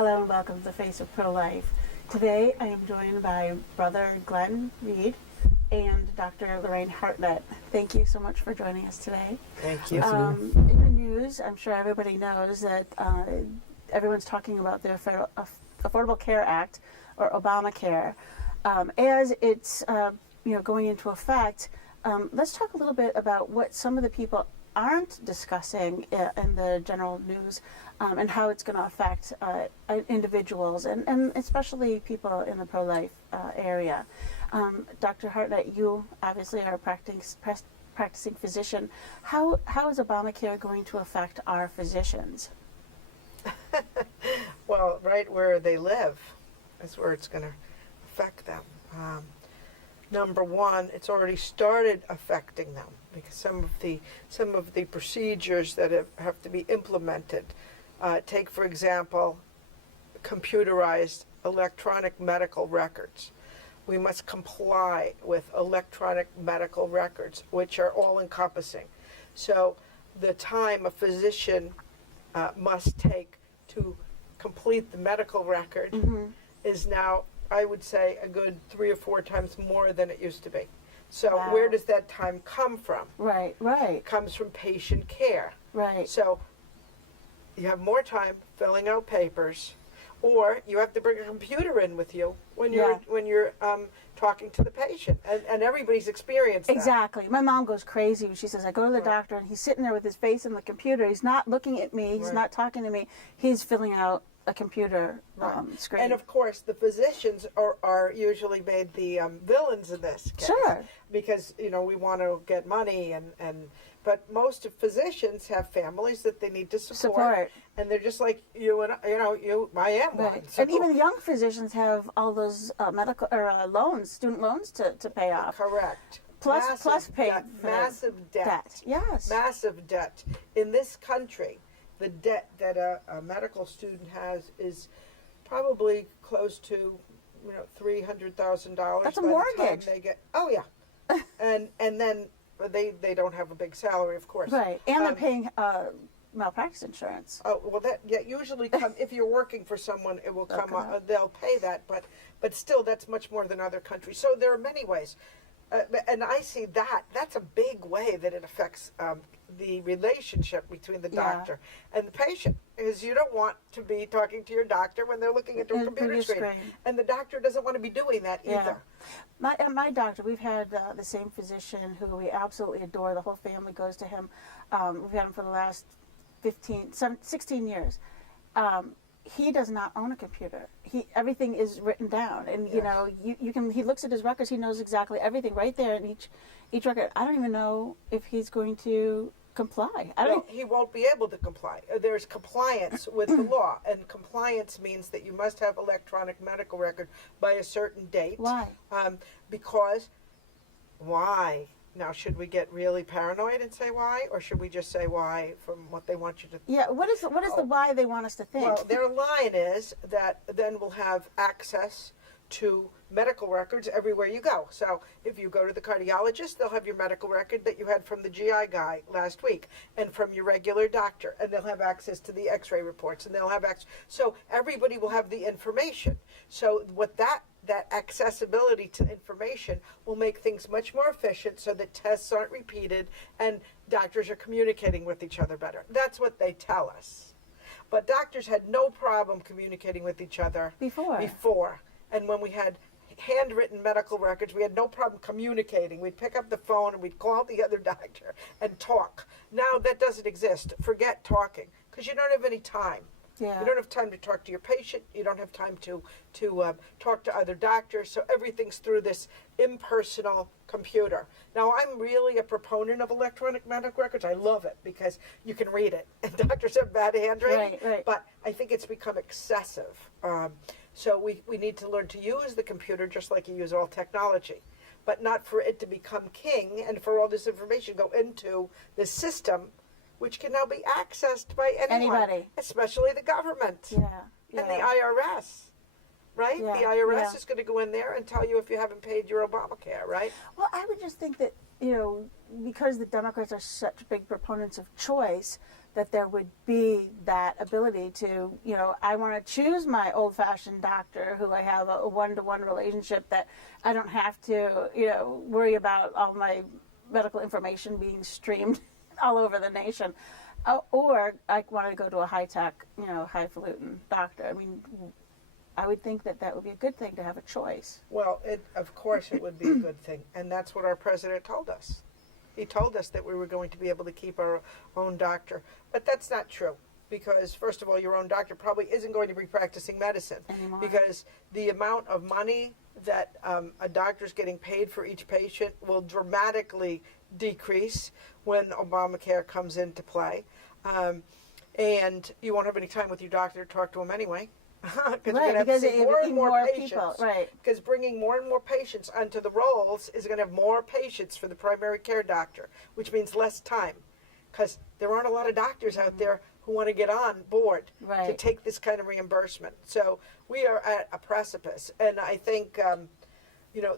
Hello and welcome to the Face of Pro-Life. Today I am joined by Brother Glenn Reed and Dr. Lorraine Hartnett. Thank you so much for joining us today. Thank you. In the news, I'm sure everybody knows that everyone's talking about the Affordable Care Act, or Obamacare, as it's going into effect. Let's talk a little bit about what some of the people aren't discussing in the general news, and how it's going to affect individuals and especially people in the pro-life area. Dr. Hartnett, you obviously are a practicing physician. How is Obamacare going to affect our physicians? Well, right where they live is where it's going to affect them. Number one, it's already started affecting them because some of the procedures that have to be implemented. Take, for example, computerized electronic medical records. We must comply with electronic medical records, which are all-encompassing. So the time a physician must take to complete the medical record is now, I would say, a good 3 or 4 times more than it used to be. So Wow. Where does that time come from? Right. It comes from patient care. Right. So you have more time filling out papers, or you have to bring a computer in with you when you're talking to the patient, and everybody's experienced that. Exactly. My mom goes crazy when she says, I go to the doctor and he's sitting there with his face in the computer. He's not looking at me. He's not talking to me. He's filling out a computer screen. And of course, the physicians are usually made the villains in this case. Sure. Because, we want to get money, but most of physicians have families that they need to support. And they're just like you and I am one. So. And even young physicians have all those medical or loans, student loans to pay off. Correct. Plus pay massive debt. Yes. Massive debt. In this country, the debt that a medical student has is probably close to $300,000. That's a mortgage. The time they get, and then they don't have a big salary, of course. Right, and they're paying malpractice insurance. Oh well, that usually come if you're working for someone, it will come. They'll pay that, but still, that's much more than other countries. So there are many ways. And I see that's a big way that it affects the relationship between the doctor and the patient, because you don't want to be talking to your doctor when they're looking at a computer screen. And the doctor doesn't want to be doing that either. My doctor, we've had the same physician who we absolutely adore. The whole family goes to him. We've had him for the last 16 years. He does not own a computer. Everything is written down, and you can. He looks at his records. He knows exactly everything right there in each record. I don't even know if he's going to comply. He won't be able to comply. There's compliance with the law, and compliance means that you must have electronic medical record by a certain date. Why? Because why? Now, should we get really paranoid and say why, or should we just say why from what they want you to think? Yeah, what is the why they want us to think? Well, their line is that then we'll have access to medical records everywhere you go. So if you go to the cardiologist, they'll have your medical record that you had from the GI guy last week and from your regular doctor, and they'll have access to the x-ray reports, and they'll have access. So everybody will have the information. So what that accessibility to information will make things much more efficient so that tests aren't repeated and doctors are communicating with each other better. That's what they tell us. But doctors had no problem communicating with each other before. And when we had handwritten medical records, we had no problem communicating. We'd pick up the phone and we'd call the other doctor and talk. Now that doesn't exist. Forget talking, because you don't have any time. Yeah. You don't have time to talk to your patient. You don't have time to talk to other doctors. So everything's through this impersonal computer. Now, I'm really a proponent of electronic medical records. I love it because you can read it. And doctors have bad handwriting. Right. But I think it's become excessive. So we need to learn to use the computer just like you use all technology. But not for it to become king and for all this information go into the system, which can now be accessed by anybody, especially the government and the IRS, right? Yeah, the IRS is going to go in there and tell you if you haven't paid your Obamacare, right? Well, I would just think that, because the Democrats are such big proponents of choice, that there would be that ability to, I want to choose my old-fashioned doctor who I have a one-to-one relationship, that I don't have to, worry about all my medical information being streamed all over the nation. Or I want to go to a high-tech, highfalutin doctor. I mean, I would think that would be a good thing to have a choice. Well, of course it would be a good thing, and that's what our president told us. He told us that we were going to be able to keep our own doctor, but that's not true, because first of all, your own doctor probably isn't going to be practicing medicine Anymore. because the amount of money that a doctor's getting paid for each patient will dramatically decrease when Obamacare comes into play, and you won't have any time with your doctor to talk to him anyway. Because more and more patients. People, right. Because bringing more and more patients onto the rolls is going to have more patients for the primary care doctor, which means less time. Because there aren't a lot of doctors out there who want to get on board to take this kind of reimbursement. So we are at a precipice. And I think,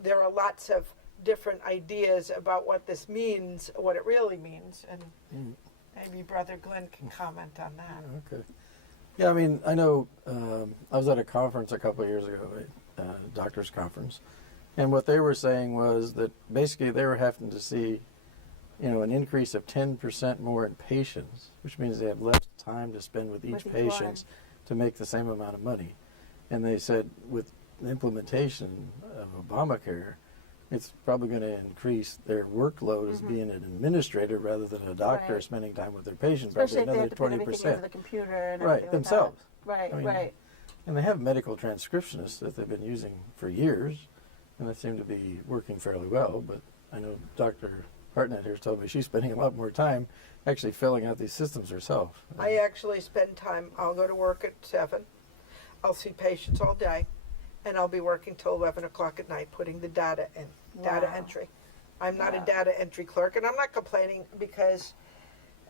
there are lots of different ideas about what this means, what it really means. And maybe Brother Glenn can comment on that. Okay. Yeah, I mean, I know I was at a conference a couple of years ago, a doctor's conference, and what they were saying was that basically they were having to see, an increase of 10% more in patients, which means they have less time to spend with each patient to make the same amount of money. And they said with the implementation of Obamacare, it's probably going to increase their workload as being an administrator rather than a doctor spending time with their patients. Especially probably if they another have to put everything 20%. into the computer and Right, everything themselves. Like that. I mean, Right. And they have medical transcriptionists that they've been using for years, and they seem to be working fairly well. But I know Dr. Hartnett here told me she's spending a lot more time actually filling out these systems herself. I actually spend time, I'll go to work at 7, I'll see patients all day, and I'll be working till 11 o'clock at night putting the data in, data entry. I'm not a data entry clerk, and I'm not complaining because,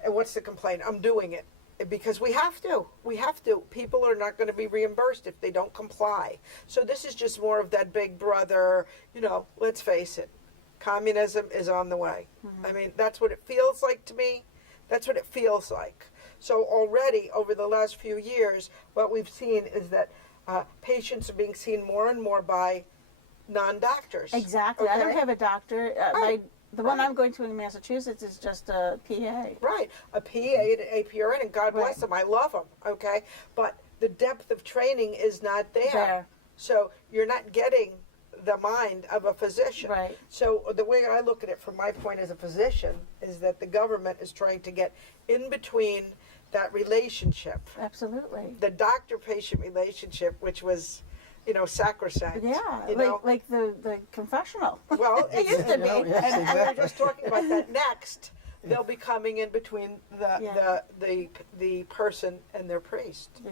what's the complaint? I'm doing it because we have to. We have to. People are not going to be reimbursed if they don't comply. So this is just more of that big brother, let's face it, communism is on the way. I mean, that's what it feels like to me. That's what it feels like. So already over the last few years, what we've seen is that patients are being seen more and more by non-doctors. Exactly. I don't Okay? have a doctor. The one I'm going to in Massachusetts is just a PA. Right, a PA and an APRN, and God bless them, I love them, okay? But the depth of training is not there. So you're not getting the mind of a physician. Right. So the way I look at it from my point as a physician is that the government is trying to get in between that relationship, Absolutely. the doctor-patient relationship, which was, sacrosanct. Yeah, You know? like the confessional. Well, It used to be. Yes, and we were exactly. just talking about that next. They'll be coming in between the person and their priest. Yeah.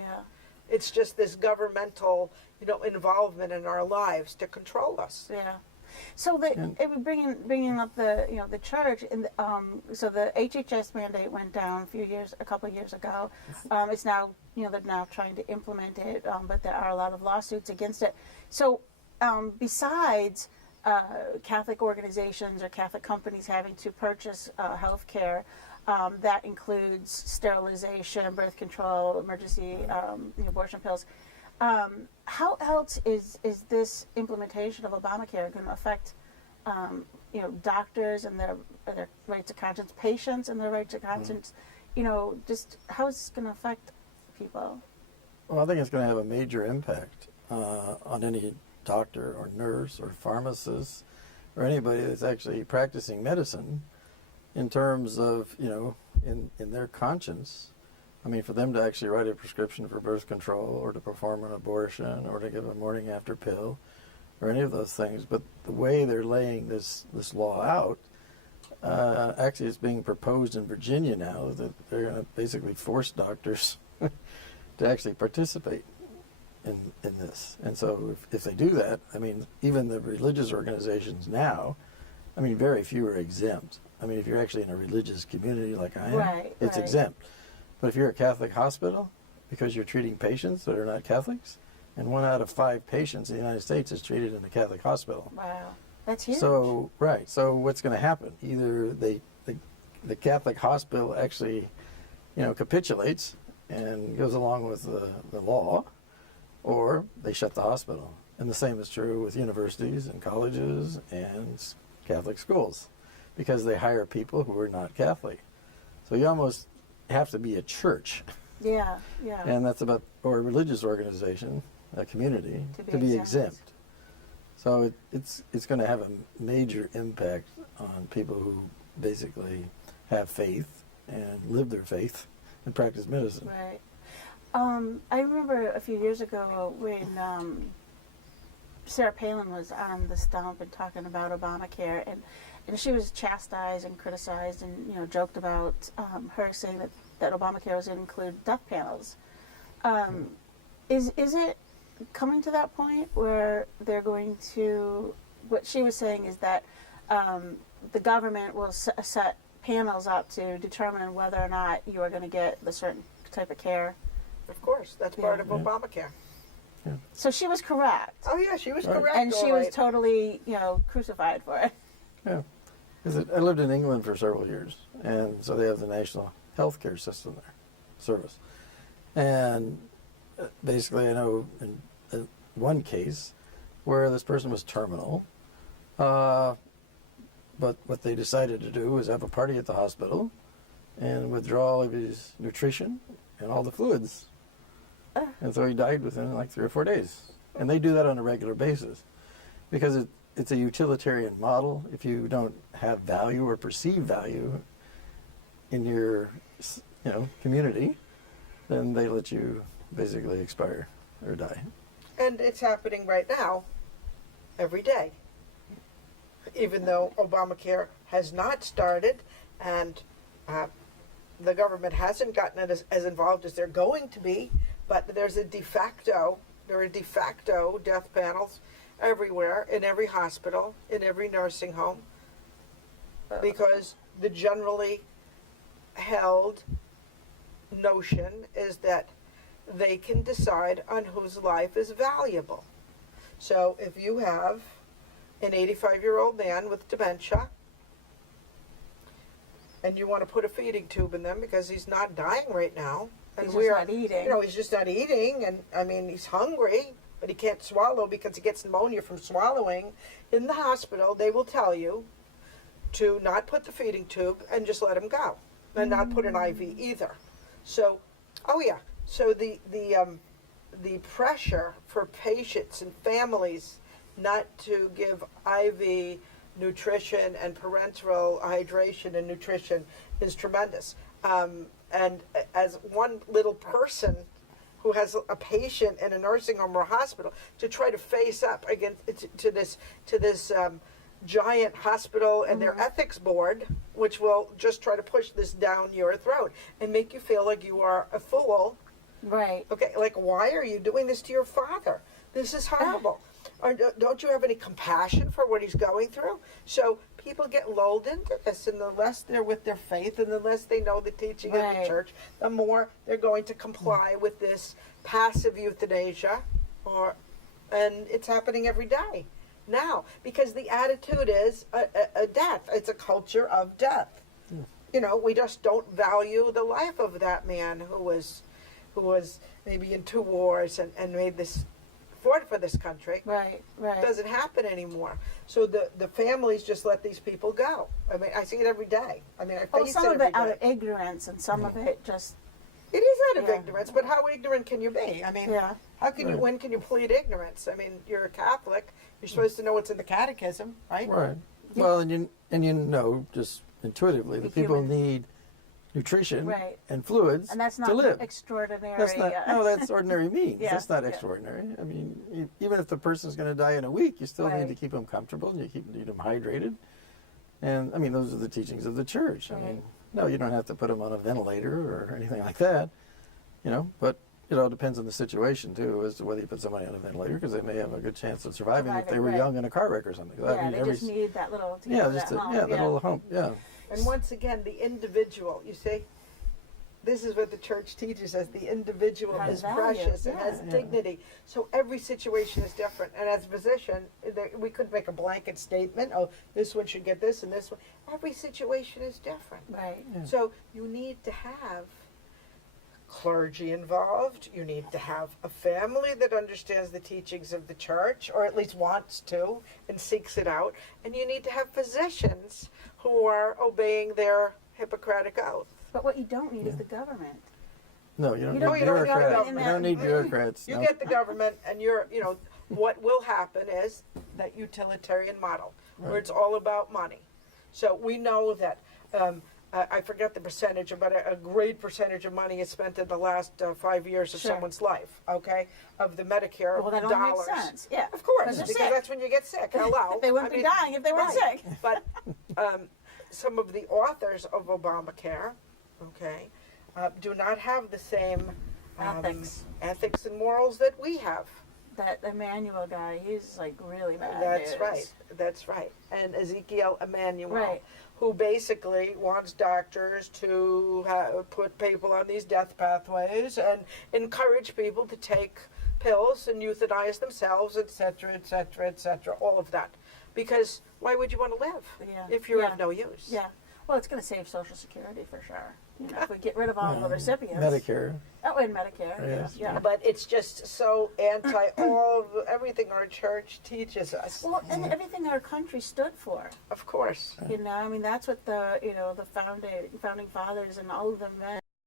It's just this governmental, involvement in our lives to control us. Yeah. So bringing up the church, and so the HHS mandate went down a couple of years ago. It's now they're now trying to implement it, but there are a lot of lawsuits against it. So besides Catholic organizations or Catholic companies having to purchase health care, that includes sterilization, birth control, emergency abortion pills. How else is this implementation of Obamacare going to affect, doctors and their right to conscience, patients and their right to conscience? Just how is this going to affect people? Well, I think it's going to have a major impact on any doctor or nurse or pharmacist or anybody that's actually practicing medicine in terms of, in their conscience. I mean, for them to actually write a prescription for birth control or to perform an abortion or to give a morning after pill or any of those things. But the way they're laying this law out, actually it's being proposed in Virginia now that they're going to basically force doctors to actually participate in this. And so if they do that, I mean, even the religious organizations now, I mean, very few are exempt. I mean, if you're actually in a religious community like I am, it's exempt. But if you're a Catholic hospital, because you're treating patients that are not Catholics, and 1 out of 5 patients in the United States is treated in a Catholic hospital. Wow, that's huge. So, so what's going to happen? Either the Catholic hospital actually, capitulates and goes along with the law, or they shut the hospital. And the same is true with universities and colleges and Catholic schools, because they hire people who are not Catholic. So you almost have to be a church. Yeah, yeah. And that's about, or a religious organization, a community, to be exempt. So it's going to have a major impact on people who basically have faith and live their faith and practice medicine. Right. I remember a few years ago when Sarah Palin was on the stump and talking about Obamacare, and she was chastised and criticized and joked about her saying that Obamacare was going to include death panels. Is it coming to that point where they're going to? What she was saying is that the government will set panels up to determine whether or not you are going to get the certain type of care. Of course, that's part of Obamacare. Yeah. So she was correct. Oh yeah, she was correct. And she was totally, crucified for it. Yeah. Because I lived in England for several years, and so they have the national healthcare system there, service. And basically, I know in one case where this person was terminal, but what they decided to do was have a party at the hospital and withdraw all of his nutrition and all the fluids. And so he died within like 3 or 4 days. And they do that on a regular basis because it's a utilitarian model. If you don't have value or perceive value in your community, then they let you basically expire or die. And it's happening right now, every day. Even though Obamacare has not started and the government hasn't gotten it as involved as they're going to be, but there are de facto death panels everywhere, in every hospital, in every nursing home, because the generally held notion is that they can decide on whose life is valuable. So if you have an 85-year-old man with dementia and you want to put a feeding tube in them because he's not dying right now, and he's just not eating. He's just not eating, and I mean he's hungry, but he can't swallow because he gets pneumonia from swallowing. In the hospital, they will tell you to not put the feeding tube and just let him go, and not put an IV either. So, so the pressure for patients and families not to give IV nutrition and parenteral hydration and nutrition is tremendous. And as one little person who has a patient in a nursing home or a hospital, to try to face up against to this giant hospital and their ethics board, which will just try to push this down your throat and make you feel like you are a fool. Right. Okay, like, why are you doing this to your father? This is horrible. Or don't you have any compassion for what he's going through? So people get lulled into this, and the less they're with their faith and the less they know the teaching of the church, the more they're going to comply with this passive euthanasia, and it's happening every day now, because the attitude is a death. It's a culture of death. We just don't value the life of that man who was maybe in 2 wars and made this fought for this country. Right. It doesn't happen anymore. So the families just let these people go. I mean, I see it every day. I mean, I face some it of every it out day. of ignorance, and some of it just. It is out of ignorance, but how ignorant can you be? I mean, how can you? When can you plead ignorance? I mean, you're a Catholic. You're supposed to know what's in the catechism, right? Right. Well, and you know just intuitively that people need nutrition and fluids and that's not to live. Extraordinary. That's not, no, that's ordinary means. Yeah, That's not extraordinary. I mean, even if the person's going to die in a week, you still need to keep them comfortable, and you need them hydrated. And I mean, those are the teachings of the church. I mean, no, you don't have to put them on a ventilator or anything like that, but it all depends on the situation too, as to whether you put somebody on a ventilator, because they may have a good chance of surviving if they were young in a car wreck or something. They just need that little. That little hump. Yeah. And once again, the individual, you see, this is what the church teaches us. The individual is precious and has dignity. So every situation is different. And as a physician, we could make a blanket statement, this one should get this and this one. Every situation is different. Right. So you need to have clergy involved. You need to have a family that understands the teachings of the church, or at least wants to and seeks it out. And you need to have physicians who are obeying their Hippocratic oath. But what you don't need is the government. No, you don't You need don't need the bureaucrats. government. You don't need bureaucrats. You no. get the government, and what will happen is that utilitarian model, where it's all about money. So we know that, I forget the percentage, but a great percentage of money is spent in the last 5 years of Sure. someone's life, okay, of the Medicare Well, that only dollars. makes sense. Yeah. Of course, 'Cause they're because sick. that's when you get sick. Hello. They wouldn't I be mean, dying if they weren't right. sick. But some of the authors of Obamacare, okay, do not have the same ethics and morals that we have. That Emmanuel guy, he's like really bad. That's news. right. That's right. And Ezekiel Emmanuel, Right. who basically wants doctors to put people on these death pathways and encourage people to take pills and euthanize themselves, etc., etc., etc., all of that. Because why would you want to live Yeah. if you're Yeah. of no use? Yeah. Well, it's going to save Social Security for sure. If we get rid of all the recipients. Medicare. Oh, and Medicare. Yes. Yeah. But it's just so anti everything our church teaches us. Well, and everything our country stood for. Of course. I mean, that's what the founding fathers and all of them meant.